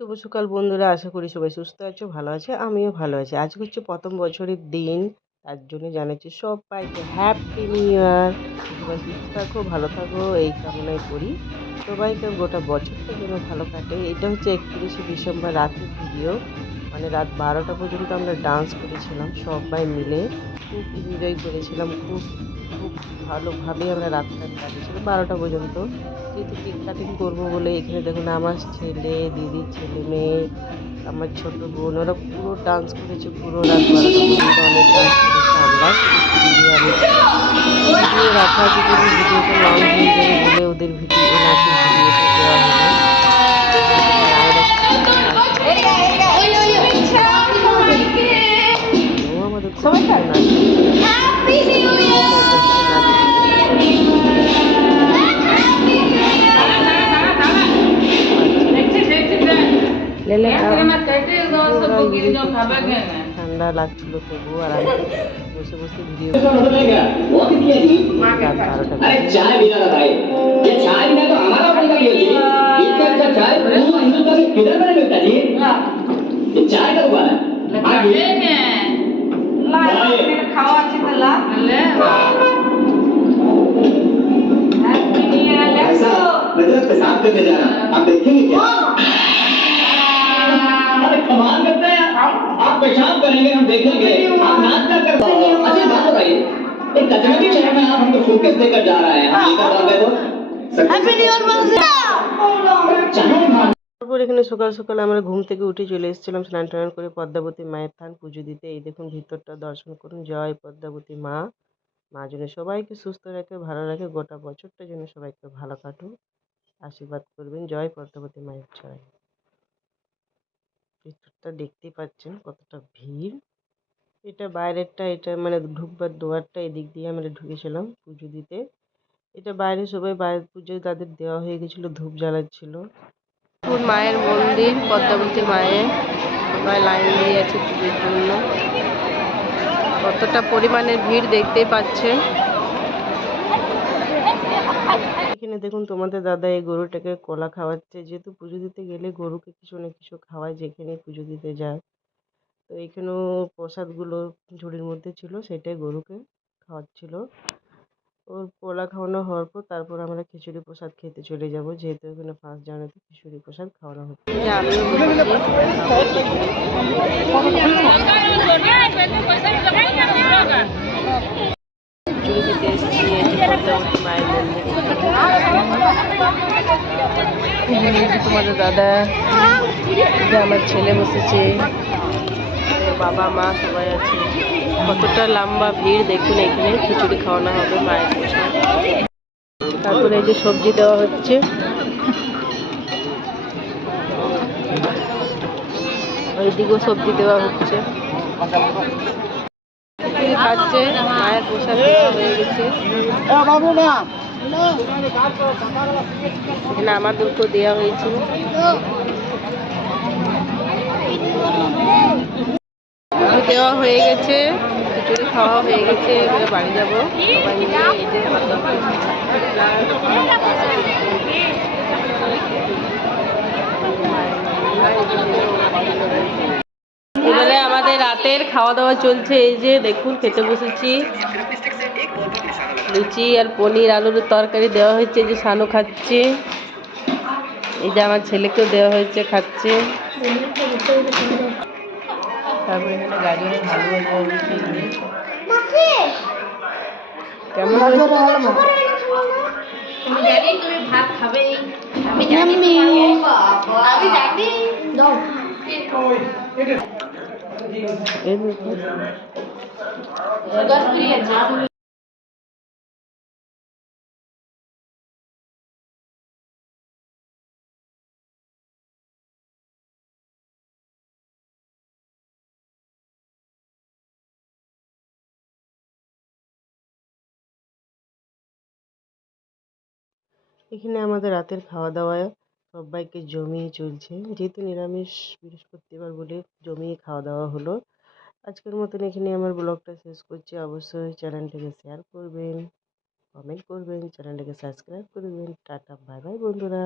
শুভ সকাল বন্ধুরা, আশা করি সবাই সুস্থ আছো, ভালো আছে। আমিও ভালো আছি। আজকে হচ্ছে প্রথম বছরের দিন, তার জন্য জানাচ্ছি সবাইকে হ্যাপি নিউ ইয়ার। সবাই সুস্থ থাকো, ভালো থাকো, এই কামনাই করি। সবাইকে গোটা বছরটা যেন ভালো কাটে। এটা হচ্ছে 31শে ডিসেম্বর রাতের ভিডিও, মানে রাত 12টা পর্যন্ত আমরা ডান্স করেছিলাম সবাই মিলে। খুব এনজয় করেছিলাম, খুব খুব ভালোভাবেই আমরা রাতটা কাটিয়েছিলাম 12টা পর্যন্ত। যেহেতু কেক কাটিং করবো বলে এখানে দেখুন আমার ছেলে, দিদির ছেলে মেয়ে, আমার ছোট বোন, ওরা পুরো ডান্স করেছে পুরো রাত 12টা পর্যন্ত। অনেক ডান্স করেছে, আমরা করেছি, দিদি আমি। তো ভিডিও রাখা আছে, যদি ভিডিওটা লং হয়ে যাবে বলে ওদের ভিডিও নাচের ভিডিওটা দেওয়া হলো। দেখুন মায়েরা কি সুন্দর নাচছে, ও আমাদের খুব সুন্দর নাচে। ঠান্ডা লাগছিল তবুও, আর আমি বসে বসে ভিডিও রাত 12টা খাওয়া আছে पेशाब करने जा रहा आप देखेंगे क्या अरे कमाल करते हैं आप पेशाब करेंगे हम देखेंगे आप नाच कर अच्छा बात बताइए एक कचरे के शहर में आप हमको सूटकेस देकर जा रहे हैं हम लेकर जाओगे तो हैप्पी न्यू ईयर। তারপর এখানে সকাল সকাল আমরা ঘুম থেকে উঠে চলে এসেছিলাম স্নান টান করে পদ্মাবতী মায়ের থান পুজো দিতে। এই দেখুন ভিতরটা দর্শন করুন। জয় পদ্মাবতী মা, মা যেন সবাইকে সুস্থ রাখে, ভালো রাখে, গোটা বছরটা যেন সবাইকে ভালো কাটুক, আশীর্বাদ করবেন। জয় পদ্মাবতী মায়ের জয়। ভিতরটা দেখতেই পাচ্ছেন কতটা ভিড়। এটা বাইরেরটা, এটা মানে ঢুকবার দুয়ারটা, এদিক দিয়ে আমরা ঢুকেছিলাম পুজো দিতে। এটা বাইরে সবাই বাইরের পুজোয় তাদের দেওয়া হয়ে গেছিলো, ধূপ জ্বালাচ্ছিল। মায়ের মন্দির পদ্মাবতী মায়ের, সবাই লাইন দিয়ে আছে পুজোর জন্য। কতটা পরিমাণের ভিড় দেখতেই পাচ্ছেন। এখানে দেখুন তোমাদের দাদা এই গরুটাকে কলা খাওয়াচ্ছে, যেহেতু পুজো দিতে গেলে গরুকে কিছু না কিছু খাওয়ায় যেখানে পুজো দিতে যায়। তো এখানেও প্রসাদগুলো ঝুড়ির মধ্যে ছিল, সেটাই গরুকে খাওয়াচ্ছিল। ওর কলা খাওয়ানো হওয়ার পর তারপর আমরা খিচুড়ি প্রসাদ খেতে চলে যাব, যেহেতু এখানে 1 জানুয়ারিতে খিচুড়ি প্রসাদ খাওয়ানো হচ্ছে। আমিও খিচুড়ি খেতে এসেছি পদ্মাবতী মায়ের মন্দিরে। তোমাদের দাদা, আমার ছেলে বসেছে, বাবা মা সবাই আছে। কতটা লম্বা ভিড় দেখুন। এখানে খিচুড়ি খাওয়ানো হবে মায়ের প্রসাদ। তারপরে এই যে সবজি দেওয়া হচ্ছে, ওইদিকেও সবজি দেওয়া হচ্ছে। খাচ্ছে, মায়ের প্রসাদ দেওয়া হয়ে গেছে। এখানে আমাদেরকেও দেওয়া হয়েছে। দেওয়া হয়ে গেছে, খিচুড়ি খাওয়া হয়ে গেছে। এবারে বাড়ি যাবো সবাই মিলে। এই যে এবারে আমাদের রাতের খাওয়া দাওয়া চলছে। এই যে দেখুন খেতে বসেছি, লুচি আর পনির আলুর তরকারি দেওয়া হয়েছে। যে সানু খাচ্ছে, এই যে আমার ছেলেকেও দেওয়া হয়েছে, খাচ্ছে। তারপরে এখানে গাজরের হালুয়া দেওয়া হয়েছে। কেমন তুমি ভাত খাবে? আমি জানি, আমি জানি। এখানে আমাদের রাতের খাওয়া দাওয়া সবাইকে জমিয়ে চলছে, যেহেতু নিরামিষ বৃহস্পতিবার বলে জমিয়ে খাওয়া দাওয়া হলো। আজকের মতন এখানে আমার ব্লগটা শেষ করছি। অবশ্যই চ্যানেলটাকে শেয়ার করবেন, কমেন্ট করবেন, চ্যানেলটাকে সাবস্ক্রাইব করবেন। টাটা, বাই বাই বন্ধুরা।